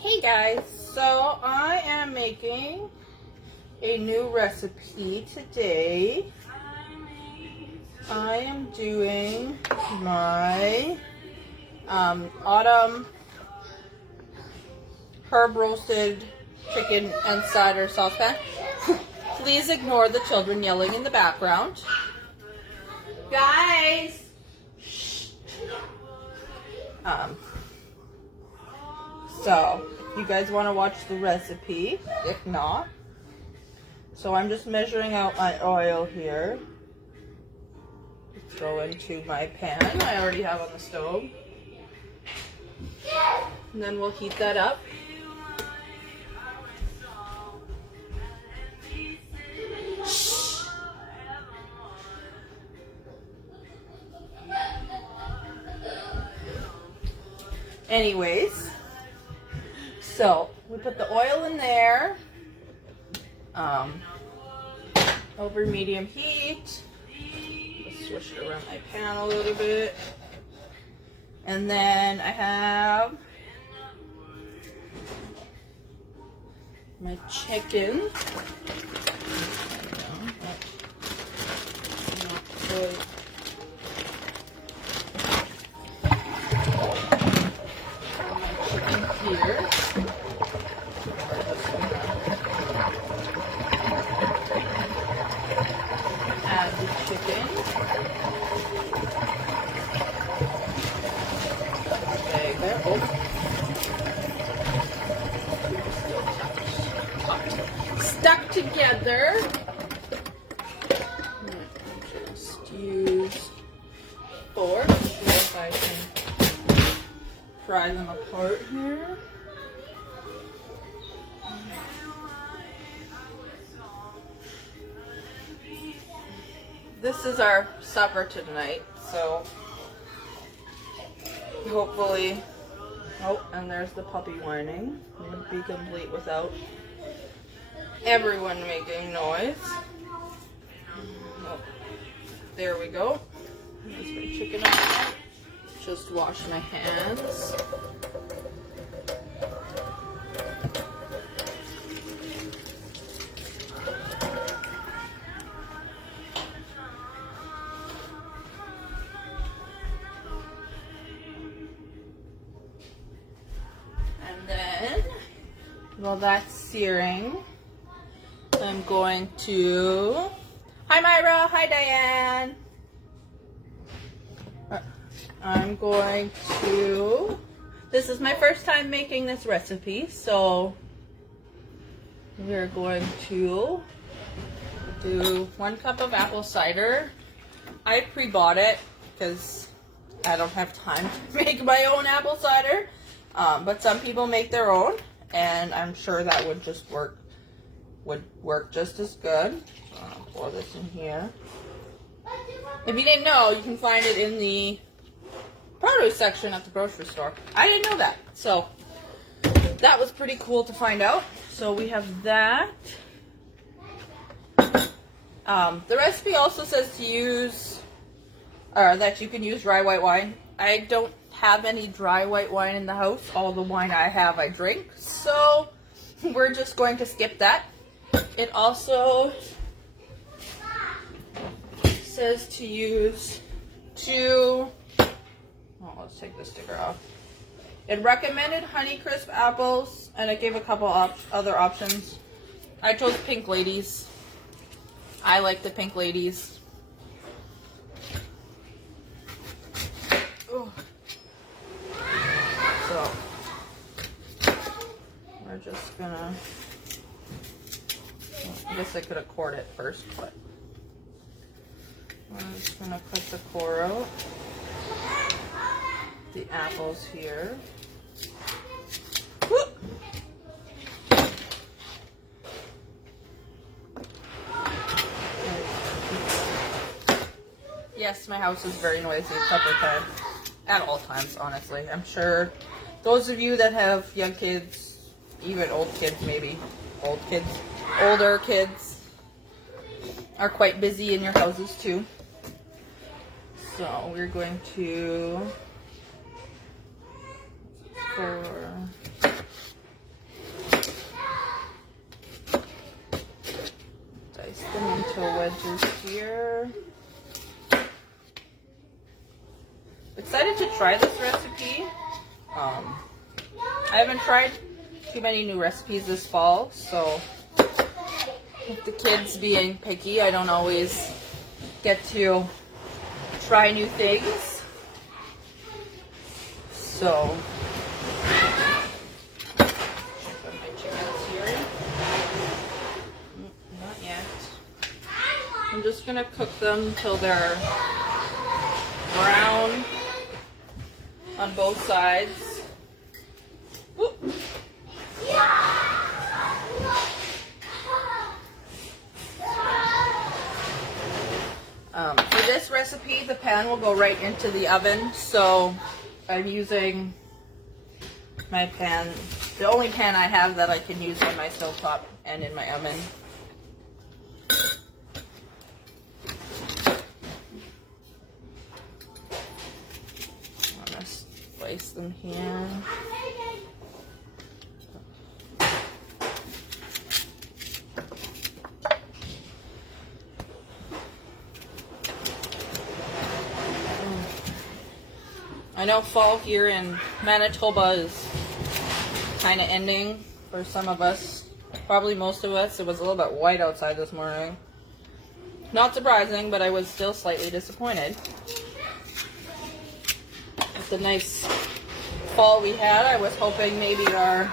Hey guys, so I am making a new recipe today. I am doing my autumn herb roasted chicken and cider saucepan. Please ignore the children yelling in the background. Guys! So, if you guys want to watch the recipe, if not. So I'm just measuring out my oil here. Throw into my pan I already have on the stove. And then we'll heat that up. Anyways, so we put the oil in there, over medium heat. Just switch it around my pan a little bit. And then I have my chicken. Here. Add the chicken. There you go. Stuck together. Just use fork. See if I can pry them apart here. This is our supper tonight, so hopefully, oh, and there's the puppy whining. It wouldn't be complete without everyone making noise. Oh, there we go. There's my chicken up there. Just wash my hands. While that's searing, I'm going to... Hi Myra, hi Diane. I'm going to... This is my first time making this recipe, so we're going to do 1 cup of apple cider. I pre-bought it because I don't have time to make my own apple cider, but some people make their own. And I'm sure that would work just as good. Pour this in here. If you didn't know, you can find it in the produce section at the grocery store. I didn't know that, so that was pretty cool to find out. So we have that. The recipe also says to use, or that you can use dry white wine. I don't have any dry white wine in the house. All the wine I have I drink, so we're just going to skip that. It also says to use 2, oh, let's take the sticker off. It recommended Honeycrisp apples, and it gave a couple other options. I chose Pink Ladies. I like the Pink Ladies. So, we're just gonna, well, I guess I could have cored it first, but I'm just gonna cut the core out. The apples here. Whoop. Yes, my house is very noisy at supper time. At all times, honestly. I'm sure those of you that have young kids, even old kids maybe, older kids, are quite busy in your houses too. So we're going to, try this recipe. I haven't tried too many new recipes this fall, so with the kids being picky, I don't always get to try new things. So, check on my chickens here. Not yet. I'm just gonna cook them until they're brown on both sides. Whoop. For this recipe, the pan will go right into the oven, so I'm using my pan, the only pan I have that I can use on my stovetop and in my oven. I'm gonna slice them here. I know fall here in Manitoba is kind of ending for some of us, probably most of us. It was a little bit white outside this morning. Not surprising, but I was still slightly disappointed. With the nice fall we had, I was hoping maybe our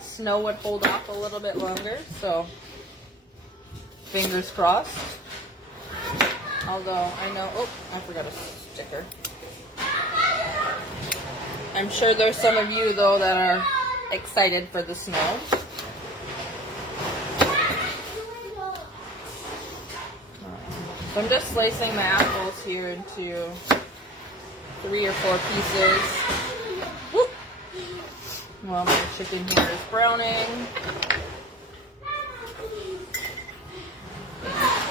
snow would hold off a little bit longer, so fingers crossed. Although I know, oh, I forgot a sticker. I'm sure there's some of you, though, that are excited for the snow. So I'm just slicing my apples here into 3 or 4 pieces. Whoop. While my chicken here is browning.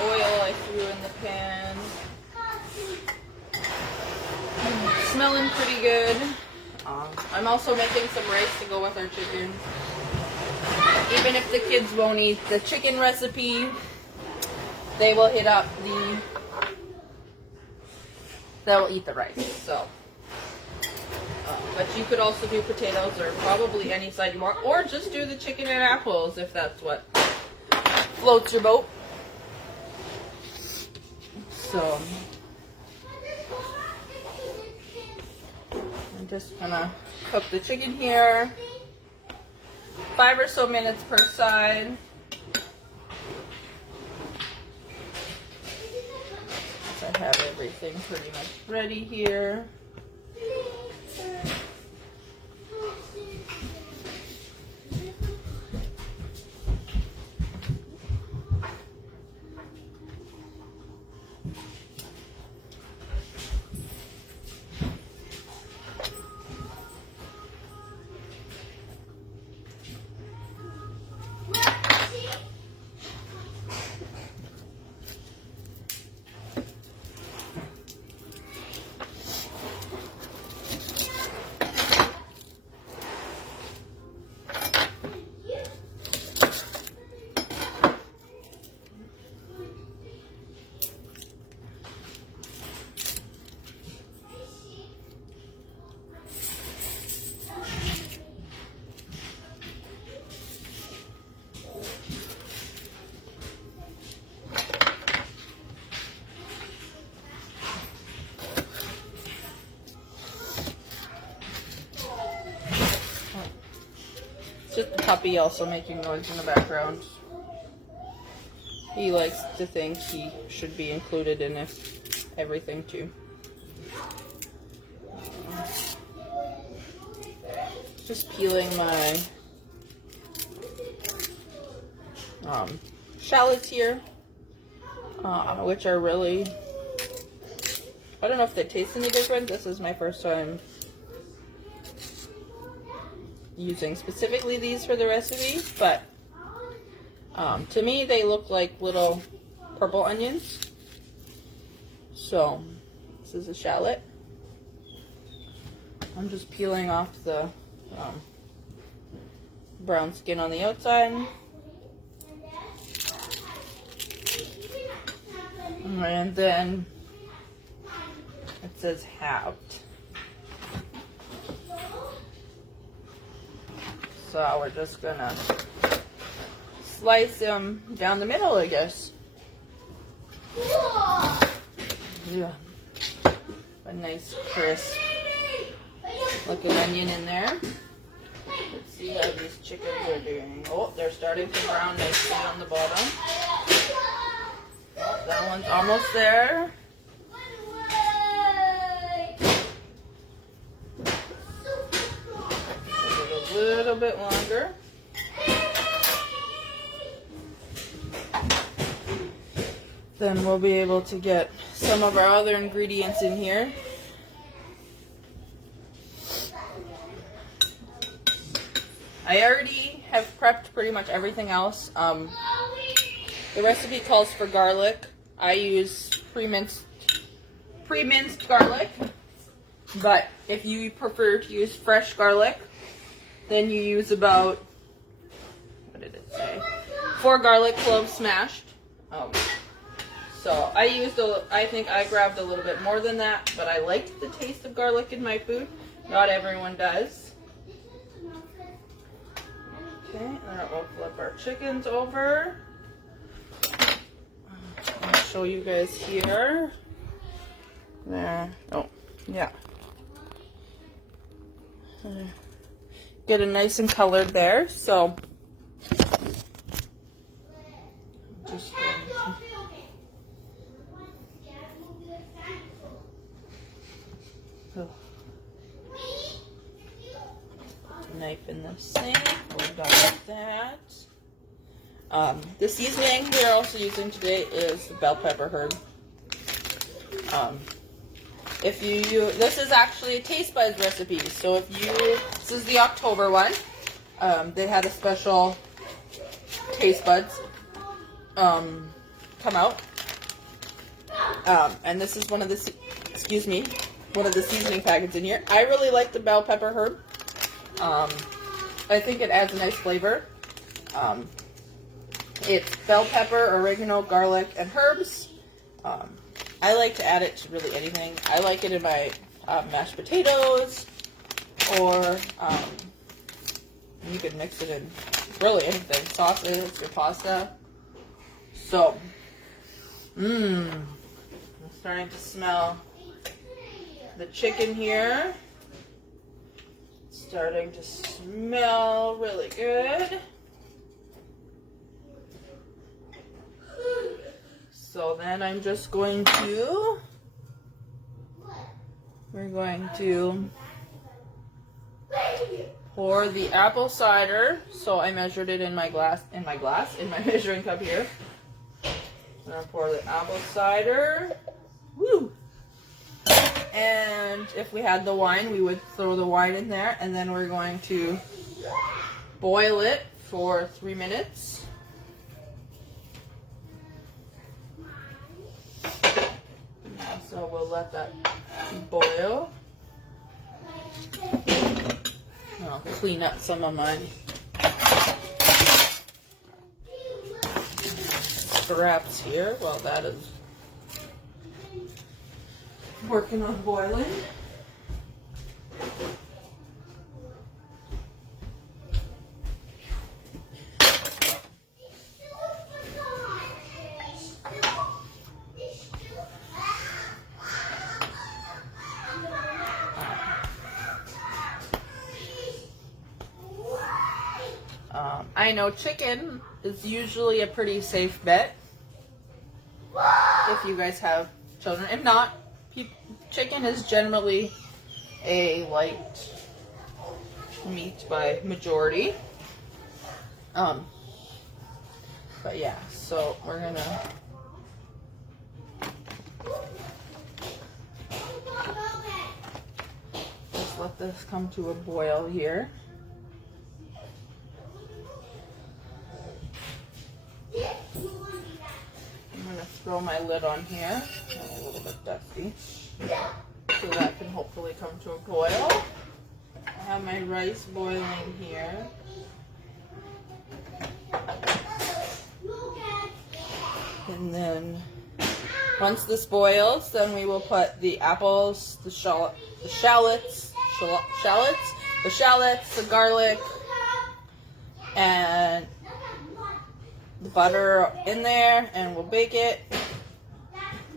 Oil I threw in the pan. Smelling pretty good. I'm also making some rice to go with our chicken. Even if the kids won't eat the chicken recipe, they will hit up they'll eat the rice. So, but you could also do potatoes or probably any side you want, or just do the chicken and apples if that's what floats your boat. So, I'm just gonna cook the chicken here, 5 or so minutes per side. I have everything pretty much ready here. Just the puppy also making noise in the background. He likes to think he should be included in everything too. Just peeling my shallots here, which are really, I don't know if they taste any different. This is my first time using specifically these for the recipe, but to me they look like little purple onions. So this is a shallot. I'm just peeling off the brown skin on the outside, and then it says halved. So we're just gonna slice them down the middle, I guess. Yeah. A nice crisp looking onion in there. Let's see how these chickens are doing. Oh, they're starting to brown nicely on the bottom. Oh, that one's almost there. A little bit longer. Then we'll be able to get some of our other ingredients in here. I already have prepped pretty much everything else. The recipe calls for garlic. I use pre-minced garlic, but if you prefer to use fresh garlic, then you use about, what did it say? 4 garlic cloves smashed. So I think I grabbed a little bit more than that, but I liked the taste of garlic in my food. Not everyone does. Okay, and then we'll flip our chickens over. I'll show you guys here. There. Oh, yeah. Get it nice and colored there. So, just knife in the sink. We're done with that. The seasoning we're also using today is the bell pepper herb. If you use, this is actually a taste buds recipe. So if you, this is the October one. They had a special taste buds come out, and this is one of the seasoning packets in here. I really like the bell pepper herb. I think it adds a nice flavor. It's bell pepper, oregano, garlic, and herbs. I like to add it to really anything. I like it in my mashed potatoes, or you can mix it in really anything. Sausage or pasta. So, I'm starting to smell the chicken here. Starting to smell really good. So then I'm just going to, we're going to pour the apple cider. So I measured it in my measuring cup here. I'm gonna pour the apple cider. Woo! And if we had the wine, we would throw the wine in there, and then we're going to boil it for 3 minutes. So we'll let that boil. I'll clean up some of my scraps here while that is working on boiling. I know chicken is usually a pretty safe bet if you guys have children. If not, chicken is generally a light meat by majority. But yeah, so we're gonna just let this come to a boil here. I'm gonna throw my lid on here. A little bit dusty. So that can hopefully come to a boil. I have my rice boiling here. And then once this boils, then we will put the apples, the shallots, the garlic, and the butter in there, and we'll bake it.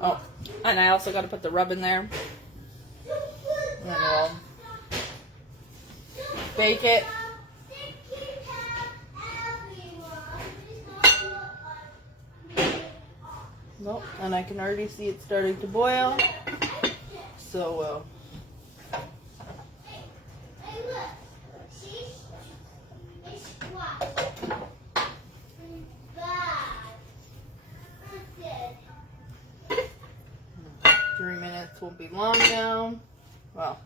Oh, and I also got to put the rub in there. And then we'll bake it. Nope, and I can already see it starting to boil. So won't be long now. Well,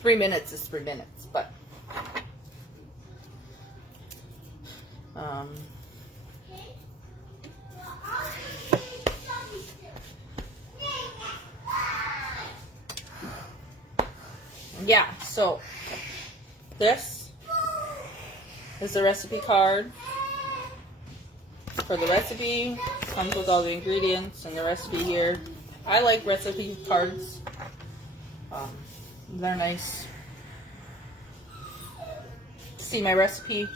3 minutes is 3 minutes, but yeah, so this is the recipe card for the recipe. Comes with all the ingredients and the recipe here. I like recipe cards. They're nice. See my recipe.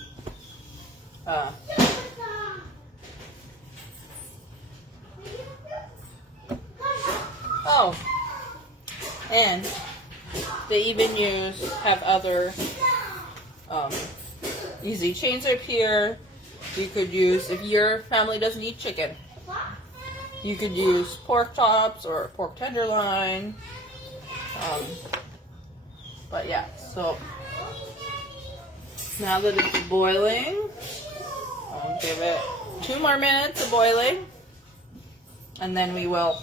Oh, and they even have other easy chains up here. You could use, if your family doesn't eat chicken, you could use pork chops or pork tenderloin. But yeah, so now that it's boiling, I'll give it 2 more minutes of boiling, and then we will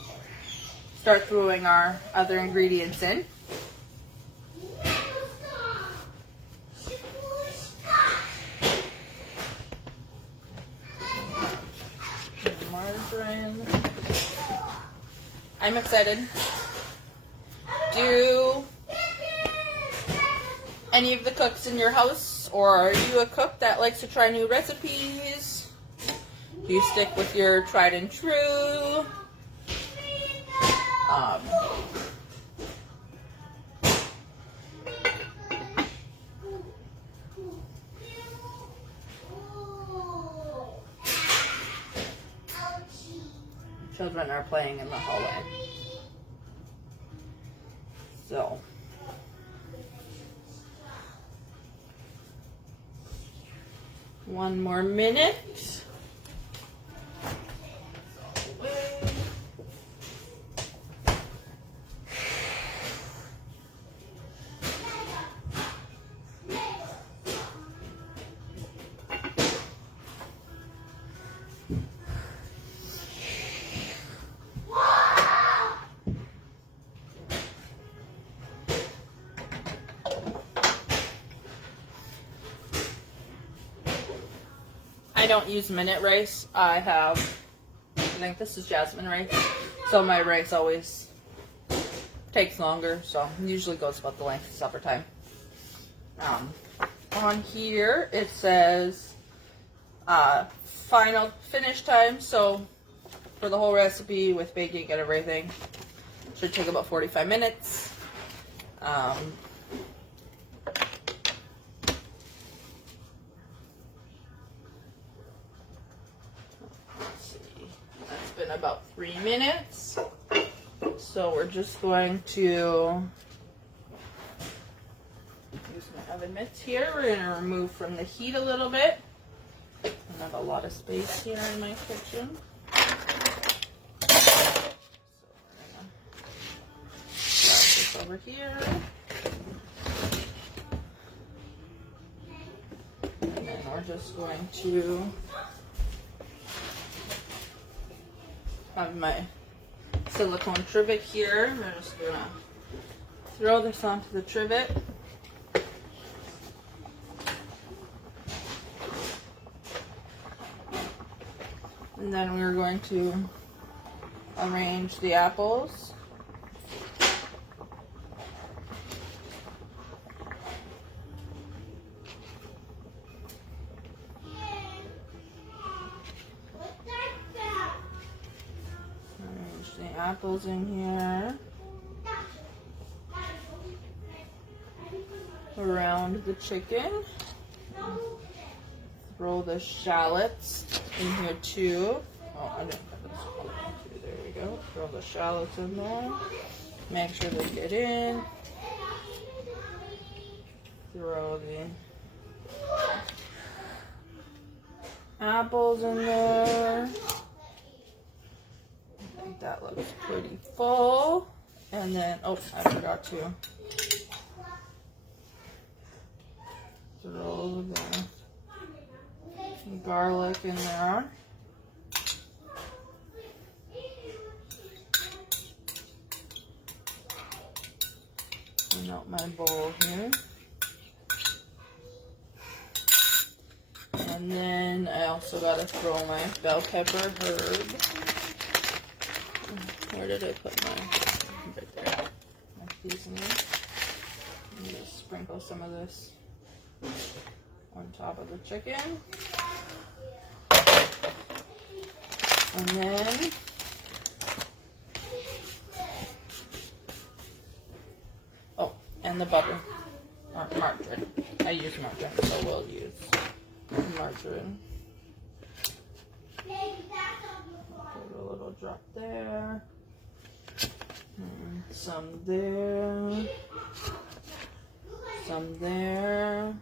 start throwing our other ingredients in. Margarine. I'm excited. Do any of the cooks in your house, or are you a cook that likes to try new recipes? Do you stick with your tried and true? Children are playing in the hallway. So, one more minute. I don't use minute rice. I think this is jasmine rice, so my rice always takes longer, so it usually goes about the length of supper time. On here it says final finish time, so for the whole recipe with baking and everything, should take about 45 minutes. About 3 minutes, so we're just going to use my oven mitts here. We're going to remove from the heat a little bit. I have a lot of space here in my kitchen, so we're going to grab this over here, and then we're just going to have my silicone trivet here. I'm just gonna throw this onto the trivet. And then we're going to arrange the apples. Apples in here. around the chicken. Throw the shallots in here too. Oh, I didn't have this one too. There we go. Throw the shallots in there. Make sure they get in. Throw the apples in there. I think that looks pretty full. And then, oh, I forgot to throw the garlic in there. Clean out my bowl here. And then I also gotta throw my bell pepper herb. Where did I put my, right there, my seasoning. And just sprinkle some of this on top of the chicken. And then oh, and the butter or margarine. I use margarine, so we'll use margarine. Put a little drop there. And some there. Some there.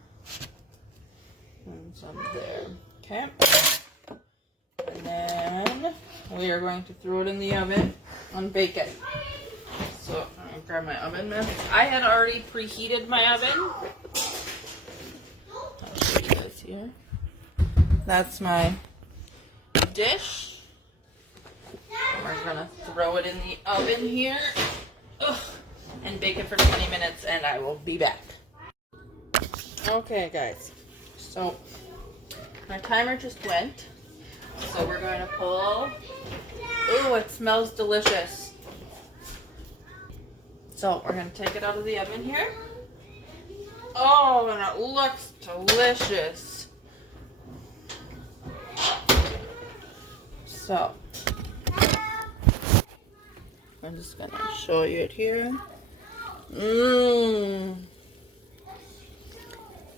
And some there. Okay. And then we are going to throw it in the oven and bake it. So I'm going to grab my oven mitt. I had already preheated my oven. I'll show you guys here. That's my dish. We're going to throw it in the oven here. Ugh, and bake it for 20 minutes and I will be back. Okay guys, so my timer just went. So we're going to pull. Ooh, it smells delicious. So we're going to take it out of the oven here. Oh, and it looks delicious. So I'm just going to show you it here. Mmm.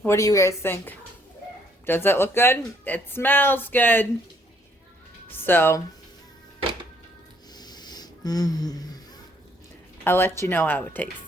What do you guys think? Does that look good? It smells good. So, I'll let you know how it tastes.